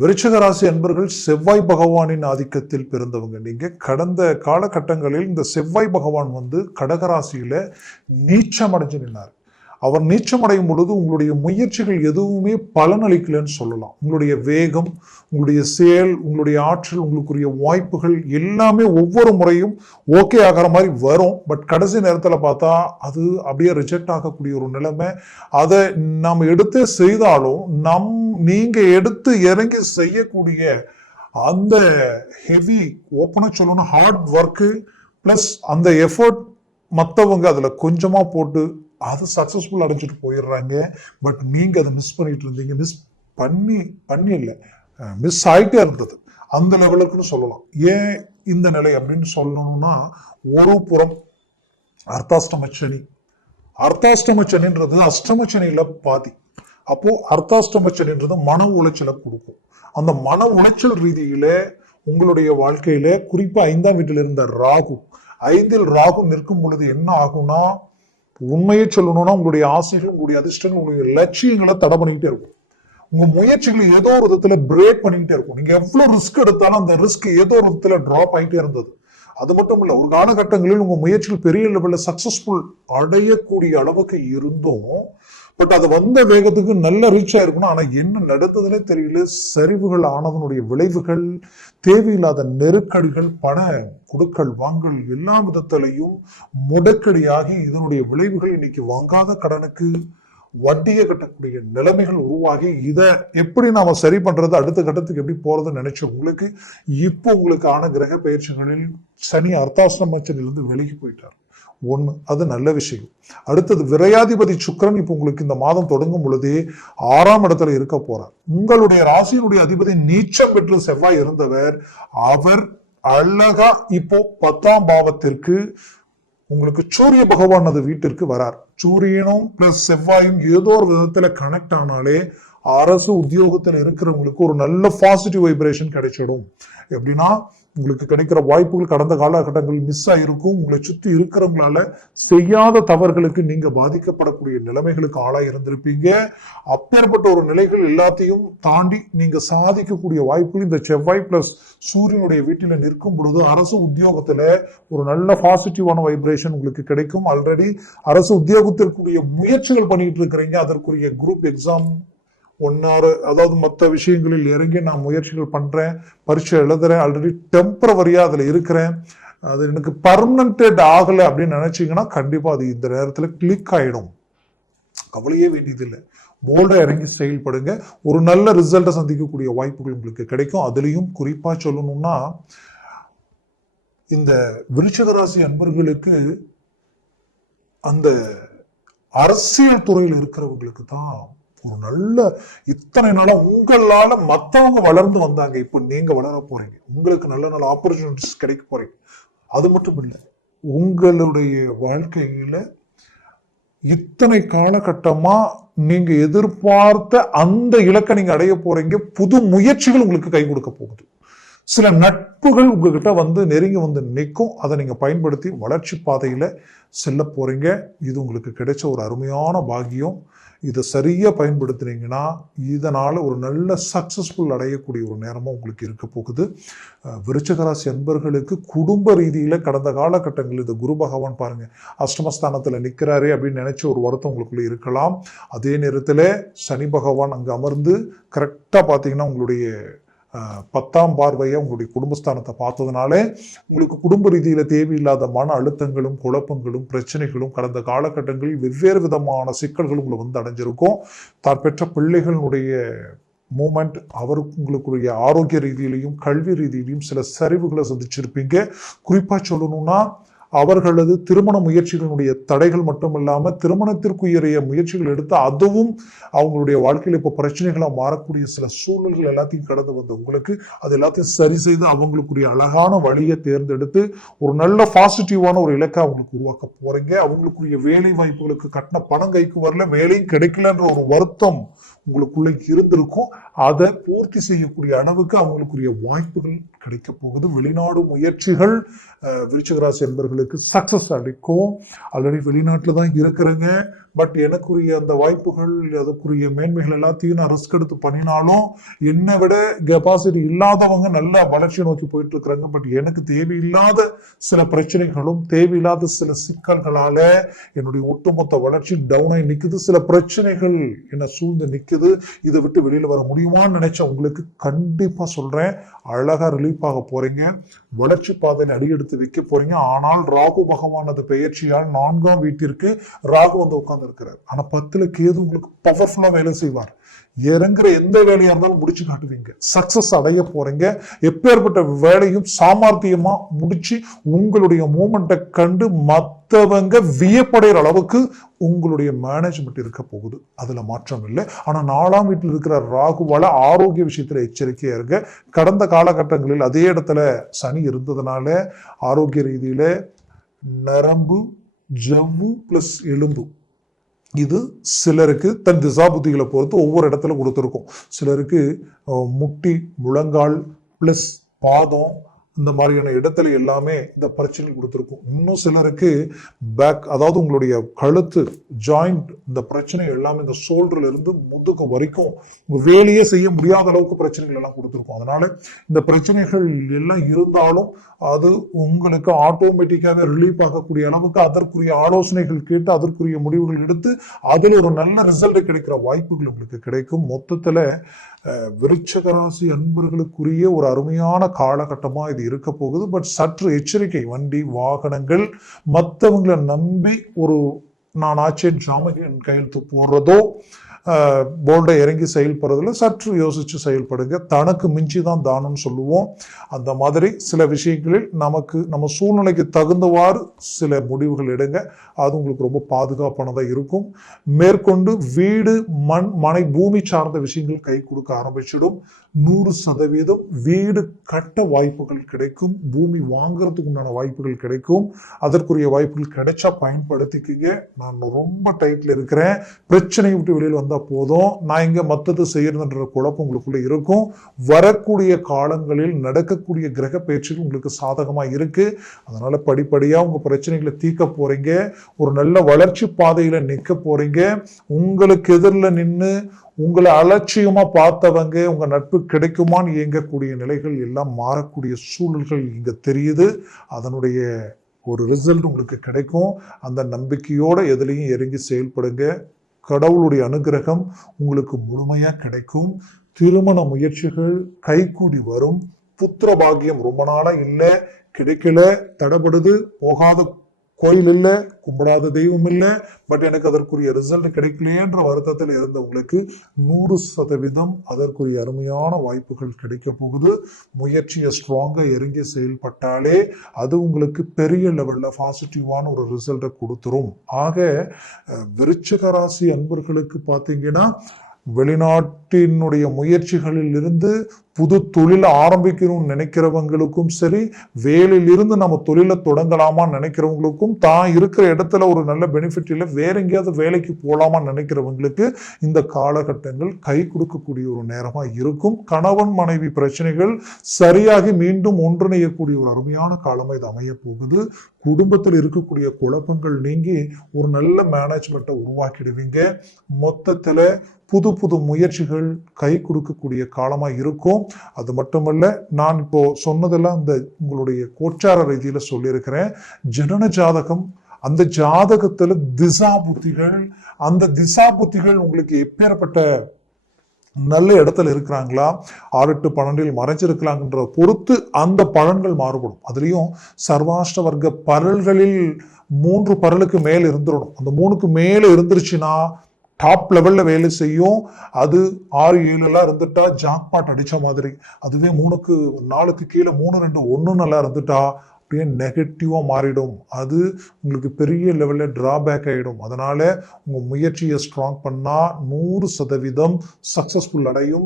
விருச்சிக ராசி அன்பர்கள் செவ்வாய் பகவானின் ஆதிக்கத்தில் பிறந்தவங்க. நீங்கள் கடந்த காலகட்டங்களில் இந்த செவ்வாய் பகவான் வந்து கடகராசியில் நீச்சம் அடைஞ்சு நின்னார். அவர் நீச்சமடையும் பொழுது உங்களுடைய முயற்சிகள் எதுவுமே பலனளிக்கலைன்னு சொல்லலாம். உங்களுடைய வேகம் உங்களுடைய செயல் உங்களுடைய ஆற்றல் உங்களுக்குரிய வாய்ப்புகள் எல்லாமே ஒவ்வொரு முறையும் ஓகே ஆகிற மாதிரி வரும். பட் கடைசி நேரத்தில் பார்த்தா அது அப்படியே ரிஜெக்ட் ஆகக்கூடிய ஒரு நிலைமை. அதை நாம் எடுத்து செய்தாலும் நம் நீங்கள் எடுத்து இறங்கி செய்யக்கூடிய அந்த ஹெவி ஓப்பனாக சொல்லணும் ஹார்ட் ஒர்க்கு ப்ளஸ் அந்த எஃபர்ட் மற்றவங்க அதில் கொஞ்சமாக போட்டு அது சக்ஸஸ்ஃபுல் அடைஞ்சிட்டு போயிடுறாங்க. பட் நீங்கள் அதை மிஸ் பண்ணிட்டு இருந்தீங்க. மிஸ் பண்ணி பண்ணி இல்லை மிஸ் ஆகிட்டே இருந்தது. அந்த லெவலுக்குன்னு சொல்லலாம். ஏன் இந்த நிலை அப்படின்னு சொல்லணும்னா ஒரு புறம் அர்த்தாஷ்டம அர்த்தாஷ்டமச்சனின்றது அஷ்டமச்சனியில் பாதி. அப்போது அர்த்தாஷ்டமச்சனின்றது மன உளைச்சலை கொடுக்கும். அந்த மன உளைச்சல் ரீதியில் உங்களுடைய வாழ்க்கையில் குறிப்பாக ஐந்தாம் வீட்டில் இருந்த ராகு. ஐந்தில் ராகு நிற்கும் பொழுது என்ன ஆகும்னா உண்மையை சொல்லணும்னா உங்களுடைய ஆசைகள் உங்களுடைய அதிர்ஷ்டங்கள் உங்களுடைய லட்சியங்களை தடை பண்ணிக்கிட்டே இருக்கும். உங்க முயற்சிகளை ஏதோ ஒரு விதத்துல பிரேக் பண்ணிக்கிட்டே இருக்கும். நீங்க எவ்வளவு ரிஸ்க் எடுத்தாலும் அந்த ரிஸ்க் ஏதோ ஒரு விதத்துல டிராப் ஆகிட்டே இருந்தது. அது மட்டும் இல்ல ஒரு காலகட்டங்களில் உங்க முயற்சிகள் பெரிய லெவல்ல சக்சஸ்ஃபுல் அடையக்கூடிய அளவுக்கு இருந்தும் பட் அது வந்த வேகத்துக்கு நல்ல ரீச் ஆயிருக்கணும் ஆனால் என்ன நடந்ததுன்னே தெரியல. சரிவுகள் ஆனதனுடைய விளைவுகள் தேவையில்லாத நெருக்கடிகள் பண கொடுக்கல் வாங்கல் எல்லா விதத்திலையும் முடக்கடியாகி இதனுடைய விளைவுகள் இன்னைக்கு வாங்காத கடனுக்கு வட்டியை கட்டக்கூடிய நிலைமைகள் உருவாகி இதை எப்படி நாம சரி பண்றது அடுத்த கட்டத்துக்கு எப்படி போறதுன்னு நினைச்ச உங்களுக்கு இப்போ உங்களுக்கு ஆன கிரக பயிற்சிகளில் சனி அர்த்தாசிரமச்சனிலிருந்து விலகி போயிட்டார். ஒண்ணு. அது நல்ல விஷயம். அடுத்தது விரையாதிபதி சுக்கரன் இப்போ உங்களுக்கு இந்த மாதம் தொடங்கும் பொழுதே ஆறாம் இடத்துல இருக்க போறார். உங்களுடைய ராசியினுடைய அதிபதி நீச்சம் பெற்று செவ்வாய் இருந்தவர் அவர் அழகா இப்போ பத்தாம் பாவத்திற்கு உங்களுக்கு சூரிய பகவானது வீட்டிற்கு வரார். சூரியனும் பிளஸ் செவ்வாயும் ஏதோ ஒரு விதத்துல கனெக்ட் ஆனாலே அரசு உத்தியோகத்தில் இருக்கிறவங்களுக்கு ஒரு நல்ல பாசிட்டிவ் வைப்ரேஷன் கிடைச்சிடும். எப்படின்னா உங்களுக்கு கிடைக்கிற வாய்ப்புகள் கடந்த காலகட்டங்களில் மிஸ் ஆயிருக்கும். உங்களை சுற்றி இருக்கிறவங்களால செய்யாத தவறுகளுக்கு நீங்க பாதிக்கப்படக்கூடிய நிலைமைகளுக்கு ஆளாக இருந்திருப்பீங்க. அப்பேற்பட்ட ஒரு நிலைகள் எல்லாத்தையும் தாண்டி நீங்க சாதிக்கக்கூடிய வாய்ப்புகள் இந்த செவ்வாய் பிளஸ் சூரியனுடைய வீட்டில் நிற்கும் பொழுது அரசு உத்தியோகத்துல ஒரு நல்ல பாசிட்டிவான வைப்ரேஷன் உங்களுக்கு கிடைக்கும். ஆல்ரெடி அரசு உத்தியோகத்திற்குரிய முயற்சிகள் பண்ணிட்டு இருக்கிறீங்க. அதற்குரிய குரூப் எக்ஸாம் ஒன்னாறு அதாவது மற்ற விஷயங்களில் இறங்கி நான் முயற்சிகள் பண்ணுறேன் பரீட்சை எழுதுறேன் ஆல்ரெடி டெம்பரவரியாக அதில் இருக்கிறேன். அது எனக்கு பர்மனன்டட் ஆகலை அப்படின்னு நினச்சிங்கன்னா கண்டிப்பாக அது இந்த நேரத்தில் கிளிக் ஆகிடும் கவலையே வேண்டியதில்லை போல்டாக இறங்கி செயல்படுங்க. ஒரு நல்ல ரிசல்ட்டை சந்திக்கக்கூடிய வாய்ப்புகள் உங்களுக்கு கிடைக்கும். அதுலேயும் குறிப்பாக சொல்லணும்னா இந்த விருச்சகராசி அன்பர்களுக்கு அந்த அரசியல் துறையில் இருக்கிறவங்களுக்கு தான் ஒரு நல்ல இத்தனை நாளாக உங்களால் மற்றவங்க வளர்ந்து வந்தாங்க. இப்போ நீங்கள் வளர போகிறீங்க உங்களுக்கு நல்ல நல்ல ஆப்பர்ச்சுனிட்டிஸ் கிடைக்க போகிறீங்க அது மட்டும் இல்லை உங்களுடைய வாழ்க்கையில் இத்தனை காலகட்டமாக நீங்கள் எதிர்பார்த்த அந்த இலக்கை நீங்கள் அடைய போகிறீங்க புது முயற்சிகள் உங்களுக்கு கை கொடுக்க போகுது. சில நட்புகள் உங்ககிட்ட வந்து நெருங்கி வந்து நிற்கும். அதை நீங்கள் பயன்படுத்தி வளர்ச்சி பாதையில் செல்ல போகிறீங்க இது உங்களுக்கு கிடைச்ச ஒரு அருமையான பாக்கியம். இதை சரியாக பயன்படுத்துனீங்கன்னா இதனால் ஒரு நல்ல சக்சஸ்ஃபுல் அடையக்கூடிய ஒரு நேரமும் உங்களுக்கு இருக்க போகுது. விருச்சகராசி அன்பர்களுக்கு குடும்ப ரீதியில் கடந்த காலகட்டங்களில் இந்த குரு பகவான் பாருங்கள் அஷ்டமஸ்தானத்தில் நிற்கிறாரே அப்படின்னு நினச்சி ஒரு வருத்தம் உங்களுக்குள்ளே இருக்கலாம். அதே நேரத்தில் சனி பகவான் அங்கே அமர்ந்து கரெக்டாக பார்த்தீங்கன்னா உங்களுடைய பத்தாம் பார்வையை உங்களுடைய குடும்பஸ்தானத்தை பார்த்ததுனாலே உங்களுக்கு குடும்ப ரீதியில் தேவையில்லாத மன அழுத்தங்களும் குழப்பங்களும் பிரச்சனைகளும் கடந்த காலகட்டங்களில் வெவ்வேறு விதமான சிக்கல்களும் உங்களை வந்து அடைஞ்சிருக்கும். தான் பெற்ற பிள்ளைகளுடைய மூமெண்ட் அவருக்கு உங்களுக்குரிய ஆரோக்கிய ரீதியிலையும் கல்வி ரீதியிலையும் சில சரிவுகளை சந்திச்சிருப்பீங்க. குறிப்பாக சொல்லணும்னா அவர்களது திருமண முயற்சிகளுடைய தடைகள் மட்டுமில்லாமல் திருமணத்திற்குரிய முயற்சிகள் எடுத்து அதுவும் அவங்களுடைய வாழ்க்கையில் இப்போ பிரச்சனைகளாக மாறக்கூடிய சில சூழல்கள் எல்லாத்தையும் கடந்து வந்த உங்களுக்கு அது எல்லாத்தையும் சரி செய்து அவங்களுக்குரிய அழகான வழியை தேர்ந்தெடுத்து ஒரு நல்ல பாசிட்டிவான ஒரு இலக்கை அவங்களுக்கு உருவாக்க போகிறீங்க அவங்களுக்குரிய வேலை வாய்ப்புகளுக்கு கட்டின பணம் கைக்கு வரல வேலையும் கிடைக்கலன்ற ஒரு வருத்தம் உங்களுக்குள்ள இருந்திருக்கும் அதை பூர்த்தி செய்யக்கூடிய அளவுக்கு அவங்களுக்குரிய வாய்ப்புகள் கிடைக்க போகுது. வெளிநாடு முயற்சிகள் விருச்சிகராசி என்பர்களுக்கு சக்சஸ் அளிக்கும். ஆல்ரெடி வெளிநாட்டில் தான் இருக்கிறங்க. பட் எனக்குரிய அந்த வாய்ப்புகள் அதுக்குரிய மேன்மைகள் எல்லாத்தையும் நான் ரிஸ்க் எடுத்து பண்ணினாலும் என்னை விட கெப்பாசிட்டி இல்லாதவங்க நல்ல வளர்ச்சியை நோக்கி போயிட்டு இருக்கிறாங்க பட் எனக்கு தேவையில்லாத சில பிரச்சனைகளும் தேவையில்லாத சில சிக்கல்களால என்னுடைய ஒட்டுமொத்த வளர்ச்சி டவுனாகி நிற்குது சில பிரச்சனைகள் என்னை சூழ்ந்து நிற்குது இதை விட்டு வெளியில் வர முடியுமான்னு நினைச்ச உங்களுக்கு கண்டிப்பாக சொல்கிறேன் அழகாக ரிலீஃப் ஆக போகிறீங்க வளர்ச்சி பாதையில் அடியெடுத்து வைக்க போகிறீங்க ஆனால் ராகு பகவானது பெயர்ச்சியால் நான்காம் வீட்டிற்கு ராகு வந்து உட்கார்ந்து இருக்கிறார். ஆனா பத்துல கேது உங்களுக்கு பவர்ஃபுல்லா வேலை செய்வார். இறங்குற எந்த வேலையா இருந்தாலும் முடிச்சு காட்டுவீங்க. சக்சஸ் அடைய போறீங்க. எப்பேற்பட்ட வேலையும் சாமர்த்தியமா முடிச்சு உங்களுடைய மூமெண்ட்டை கண்டு மற்றவங்க வியப்படைகிற அளவுக்கு உங்களுடைய மேனேஜ்மெண்ட் இருக்க போகுது. அதுல மாற்றம் இல்லை. ஆனா நாலாம் வீட்டில் இருக்கிற ராகுவால ஆரோக்கிய விஷயத்துல எச்சரிக்கையா இருங்க. கடந்த காலகட்டங்களில் அதே இடத்துல சனி இருந்ததுனால ஆரோக்கிய ரீதியில நரம்பு ஜவ்வு பிளஸ் எலும்பு இது சிலருக்கு தன் திசாபுத்திகளை பொறுத்து ஒவ்வொரு இடத்துல கொடுத்துருக்கும். சிலருக்கு முட்டி முழங்கால் ப்ளஸ் பாதம் இந்த மாதிரியான இடத்துல எல்லாமே இந்த பிரச்சனை கொடுத்துருக்கும். இன்னும் சிலருக்கு பேக் அதாவது உங்களுடைய கழுத்து ஜாயிண்ட் இந்த பிரச்சனை எல்லாமே இந்த இருந்து முதுகு வரைக்கும் வேலையே செய்ய முடியாத அளவுக்கு பிரச்சனைகள் எல்லாம் கொடுத்துருக்கும். அதனால இந்த பிரச்சனைகள் எல்லாம் இருந்தாலும் அது உங்களுக்கு ஆட்டோமேட்டிக்காக ரிலீஃப் ஆகக்கூடிய அளவுக்கு அதற்குரிய ஆலோசனைகள் கேட்டு அதற்குரிய முடிவுகள் எடுத்து அதில் ஒரு நல்ல ரிசல்ட் கிடைக்கிற வாய்ப்புகள் உங்களுக்கு கிடைக்கும். மொத்தத்தில் அஹ், ராசி அன்பர்களுக்குரிய ஒரு அருமையான காலகட்டமாக இது இருக்க போகுது. பட் சற்று எச்சரிக்கை வண்டி வாகனங்கள் மற்றவங்களை நம்பி ஒரு நான் ஆச்சேன் ஜாமகின் கையெழுத்து போடுறதோ போல்டை இறங்கி செயல்படுறதுல சற்று யோசித்து செயல்படுங்க. தனக்கு மிஞ்சி தான் தானம்னு சொல்லுவோம். அந்த மாதிரி சில விஷயங்களில் நமக்கு நம்ம சூழ்நிலைக்கு தகுந்தவாறு சில முடிவுகள் எடுங்க. அது உங்களுக்கு ரொம்ப பாதுகாப்பானதாக இருக்கும். மேற்கொண்டு வீடு மண் மனை பூமி சார்ந்த விஷயங்கள் கை கொடுக்க ஆரம்பிச்சிடும். நூறு சதவீதம் வீடு கட்ட வாய்ப்புகள் கிடைக்கும். பூமி வாங்குறதுக்கு உண்டான வாய்ப்புகள் கிடைக்கும். அதற்குரிய வாய்ப்புகள் கிடைச்சா பயன்படுத்திக்கிங்க. நான் ரொம்ப டைட்டில் இருக்கிறேன். பிரச்சனை விட்டு வெளியில் வந்தால் வந்தா போதும். நான் இங்கே மற்றது செய்யறதுன்ற குழப்பம் உங்களுக்குள்ளே இருக்கும். வரக்கூடிய காலங்களில் நடக்கக்கூடிய கிரக பயிற்சிகள் உங்களுக்கு சாதகமாக இருக்குது அதனால் படிப்படியாக உங்கள் பிரச்சனைகளை தீர்க்க போகிறீங்க ஒரு நல்ல வளர்ச்சி பாதையில் நிற்க போகிறீங்க உங்களுக்கு எதிரில் நின்று உங்களை அலட்சியமாக பார்த்தவங்க உங்கள் நட்பு கிடைக்குமான்னு இயங்கக்கூடிய நிலைகள் எல்லாம் மாறக்கூடிய சூழல்கள் இங்கே தெரியுது. அதனுடைய ஒரு ரிசல்ட் உங்களுக்கு கிடைக்கும். அந்த நம்பிக்கையோடு எதுலேயும் இறங்கி செயல்படுங்க. கடவுளுடைய அனுகிரகம் உங்களுக்கு முழுமையாக கிடைக்கும். திருமண முயற்சிகள் கைகூடி வரும். புத்திர பாக்கியம் ரொம்ப நாளாக இல்லை கிடைக்கல தடைபடுது போகாத கோயில் இல்லை கும்பிடாத தெய்வம் இல்லை பட் எனக்கு அதற்குரிய ரிசல்ட் கிடைக்கலையேன்ற வருத்தத்தில் இருந்தவங்களுக்கு நூறு சதவீதம் அதற்குரிய அருமையான வாய்ப்புகள் கிடைக்க போகுது. முயற்சியை ஸ்ட்ராங்காக இறங்கி செயல்பட்டாலே அது உங்களுக்கு பெரிய லெவலில் பாசிட்டிவான ஒரு ரிசல்ட்டை கொடுத்துரும். ஆக அஹ், ராசி அன்பர்களுக்கு பார்த்தீங்கன்னா வெளிநாட்டினுடைய முயற்சிகளில் இருந்து புது தொழிலை ஆரம்பிக்கணும்னு நினைக்கிறவங்களுக்கும் சரி வேலையிலிருந்து நம்ம தொழிலை தொடங்கலாமான்னு நினைக்கிறவங்களுக்கும் தான் இருக்கிற இடத்துல ஒரு நல்ல பெனிஃபிட் இல்லை வேற எங்கேயாவது வேலைக்கு போகலாமான்னு நினைக்கிறவங்களுக்கு இந்த காலகட்டங்கள் கை கொடுக்கக்கூடிய ஒரு நேரமாக இருக்கும். கணவன் மனைவி பிரச்சனைகள் சரியாகி மீண்டும் ஒன்றிணையக்கூடிய ஒரு அருமையான காலமாக இது அமைய போகுது. குடும்பத்தில் இருக்கக்கூடிய குழப்பங்கள் நீங்கி ஒரு நல்ல மேனேஜ்மெண்ட்டை உருவாக்கிடுவீங்க. மொத்தத்தில் புது புது முயற்சிகள் கை கொடுக்கக்கூடிய காலமாக இருக்கும். அது மட்டுமல்ல நான் இப்போ சொன்னதெல்லாம் அந்த உங்களுடைய கோச்சார ரீதியில சொல்லியிருக்கிறேன். ஜனன ஜாதகம் அந்த ஜாதகத்தில் திசா புத்திகள் அந்த திசா புத்திகள் உங்களுக்கு எப்பேற்பட்ட நல்ல இடத்துல இருக்கிறாங்களா ஆறு எட்டு பன்னெண்டில் மறைஞ்சிருக்கலாங்கன்ற பொறுத்து அந்த பலன்கள் மாறுபடும். அதுலேயும் சர்வாஷ்ட வர்க்க பரல்களில் மூன்று பரலுக்கு மேல் இருந்துடணும். அந்த மூணுக்கு மேலே இருந்துருச்சுன்னா டாப் லெவலில் வேலை செய்யும். அது ஆறு ஏழு எல்லாம் இருந்துட்டா ஜாக்பாட் அடித்த மாதிரி. அதுவே மூணுக்கு நாலுக்கு கீழே மூணு ரெண்டு ஒன்று நல்லா இருந்துட்டா அப்படியே நெகட்டிவாக மாறிடும். அது உங்களுக்கு பெரிய லெவலில் ட்ராபேக் ஆகிடும் அதனால் உங்கள் முயற்சியை ஸ்ட்ராங் பண்ணால் நூறு சதவீதம் சக்ஸஸ்ஃபுல் அடையும்.